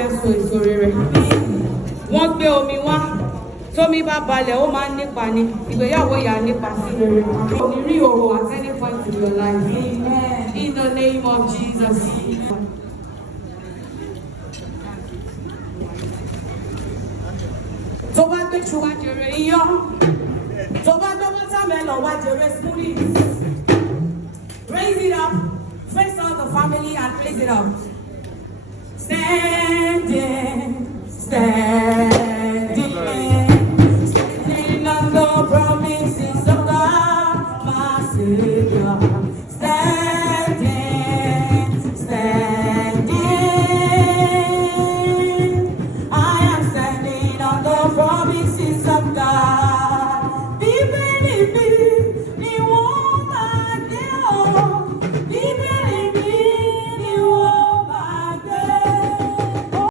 fẹ́ so èso rere. Wọ́n gbé omi wá. Tómi bá balẹ̀, ó máa ń nípa ni. Ìgbéyàwó ìyá nípa sí rere. Òní rí òhò at any point in your life. Amen. In the name of Jesus. Tó bá gbé ṣu wá jèrè iyán. Tó bá gbé watermelon wá jèrè smoothies. Raise it up. Face all the family and place it up. Standing, stand.